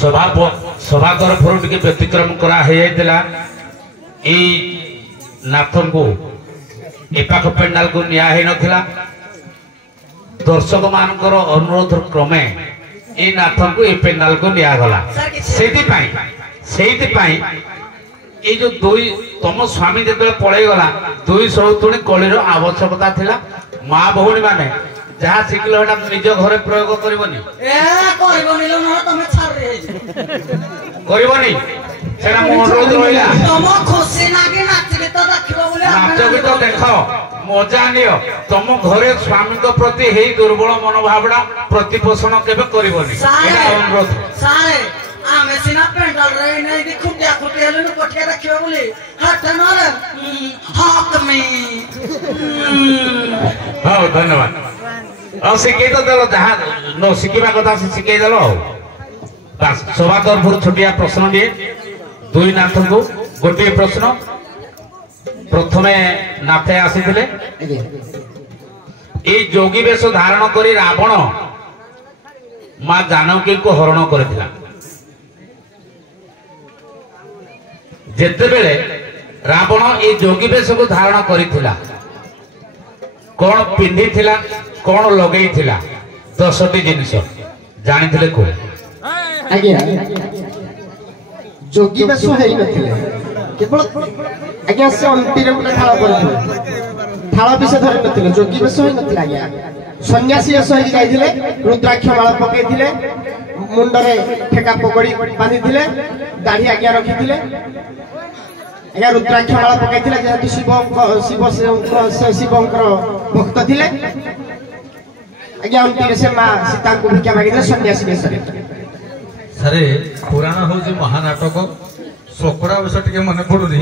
सभा तरफ टे व्यतिक्रम कराला नाथ को एपाख पेंडाल को निया नथिला दर्शक मान अनुरोध क्रमे ए नाथ को ए पेंडाल को निया गला ये जो दुई तुम स्वामी जो पलि गला दुई सौतुणी कलिर आवश्यकता थिला माँ भौणी माने जहाँ शिखल निज घरे प्रयोग करबनी अनुरोध नाच गीत देख मजा नियो तुम घरे स्वामी प्रति हे दुर्बल मनोभावना प्रतिपोषण केबे करबनी अनुरोध आमे सिना पेंडल रे नै खुटिया खुटिया ले कोठिया रखियो बोली हट नरे हाथ में हां धन्यवाद आ सिके तो दलो जहां नो सिकीबा कथा सिके दलो बस सभा तरफ छोटिया प्रश्न दिए दुई नाथ को गोटे प्रश्न प्रथमे नाथे आसीथिले ए जोगी वेश धारण करी रावण मां जानकी को हरण करथिला जेतेबेले रावण ए जोगी वेश को धारण करिथिला कौन पिंधि थिला कौन लगई थिला 10टी जिनिस जानिथिले को आज्ञा जोगी वेश हेई नथिले केवल आज्ञा से अंति रे गोटे थाल करथिले थाल भी से धरि नथिले जोगी वेश हेई नथिला आज्ञा सन्यासी वेश हेई जाइथिले रुद्राक्ष माला पकेइथिले मुंडरे ठेका पकड़ी बांधिथिले दाढ़ी आज्ञा रखिथिले आज्ञा रुद्राक्ष माला पकाइथिले जेहेतु शिवंकर भक्त थिले आज्ञा अंतिम से मां सीता को भिक्षा मागिले सन्यासी वेश सारे पुराण हूँ महानाटक शोकड़ा वेश टे मन पड़ुनी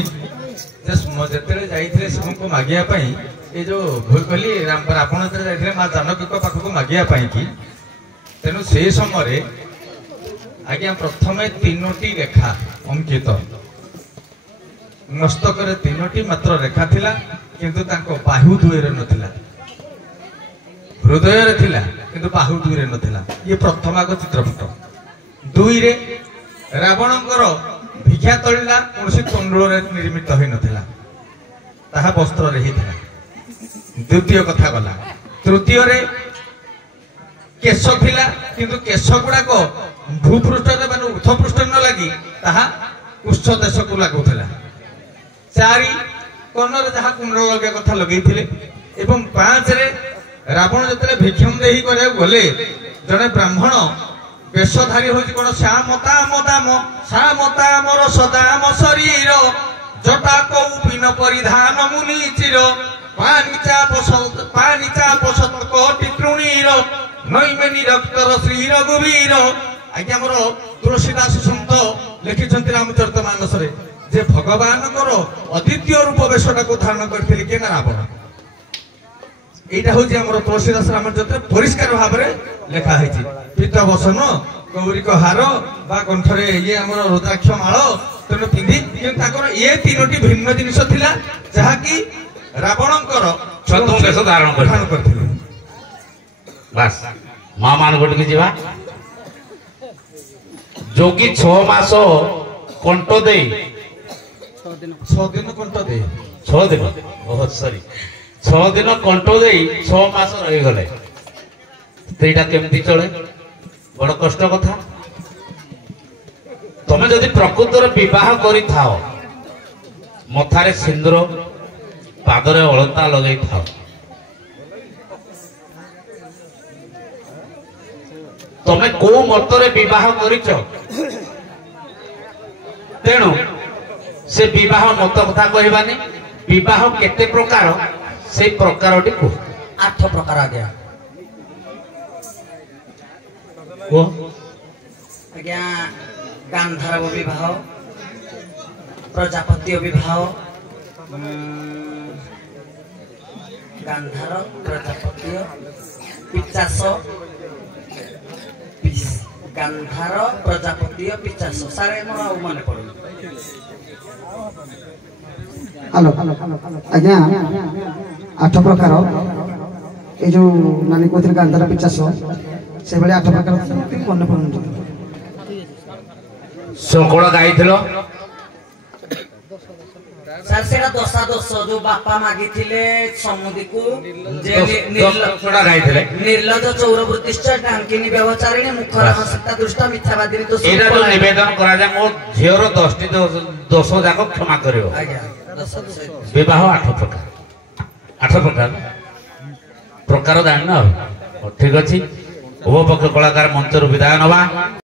जिते जाइए शिव को मागिया ये जो भूल कहली रावण जो जाइए माँ जानकी पाखक मागिया कि तेणु से समय आज्ञा प्रथम 3टी रेखा अंकित मस्तक 3टी मात्र रेखा थिला किंतु तांको बाहु दुईरे नथिला हृदय थिला किंतु बाहु दुईरे नथिला ये प्रथमाग चित्रपट दुई रे रावणकर भिक्षा तोड़ा कौन तंडुल निर्मित हो नथिला ताहा वस्त्र रे ही थिला द्वितीय कथा गला तृतीय रे केश थिला किंतु केश गुड़ाक भूपृष्ठ मान ऊर्धपृष्ठ न लगी ताहा उच्च देश को लगुला 4 कर्णर जहाँ कुंडल लगे कथा लगे 5 रे रावण जो भिक्षम देही गले जड़े ब्राह्मण वेशधारी हूँ कौन श्यामता मोर सदाम शरीर जटा कौपिन परिधान मुनि चिर पानी चाप कोटि तृणीर नैमे निरक्तर श्री रघुवीर आज्ञा मोर तुलसीदास सन्त लिखिं रामचरित मानस जे भगवान अद्वितीय रूप वेशटा को धारण करते के रावण यहाँ हूँ आम तुलसीदास रामचरित परिष्कार भाव में लिखाई पीत बसन गौरिक हार बा कंठरे ये आम रुद्राक्ष माल तेणु पिंधि ये 3टी भिन्न जिनिस थिला जहाँकि रावणकर वेश धारण करते बस माँ मान गोटे जीवा जोगी 6 मास कंठ दे 6 दिन कंठ दे 6 दिन बहुत सॉरी 6 दिन कंठ दे 6 मास रही गले तेटा केमती चले बड़ कष्ट कथा तमे जदि प्रकृतर विवाह करि थाओ मथारे सिंदूर पादरे अलता लगे थाओ तमे को मतरे विवाह करिच तेणु से विवाह मत कथा कहबानी विवाह केते प्रकार से प्रकार टी को 8 प्रकार आज्ञा को आज्ञा गांधार विवाह प्रजापति विवाह गांधार प्रजापति पिचास गांधार प्रजापति पिचास सारे मोर मन पड़े हेलो आज्ञा 8 प्रकार ये जो नानी कहते गांधार पिचास ସେଭଳି 8 ପ୍ରକାର ମନେ ପଡୁନି। ଶୋକଳ ଗାଇଥିଲ ସାର୍ ସେଟା ଦୋଷ ଯୋଉ ବାପା ମାଗିଥିଲେ ସମୁଦିକୁ ଯେ ଦୋଷଟା ଗାଇଥିଲେ ନିର୍ଲଜ ଚୌରବୃତ୍ତିଶ୍ଚ ଡାଙ୍କିନୀ ବ୍ୟବଚାରିଣୀ ମୁଖର ହସତା ଦୁଷ୍ଟ ମିଥ୍ୟାବାଦିନୀ ଦୋଷ। ଏଇଟା ଯୋଉ ନିବେଦନ କରାଯାଏ ମୋ ଝିଅର 10ଟି ଦୋଷ ଯାକ କ୍ଷମା କରିବ। ଆଜ୍ଞା ବିବାହ 8 ପ୍ରକାର 8 ପ୍ରକାର ଜାଣିନ ଆଉ। ଠିକ ଅଛି। ଉପପକ୍ଷ କଳାକାର ମଞ୍ଚରୁ ବିଦାୟ ନବା।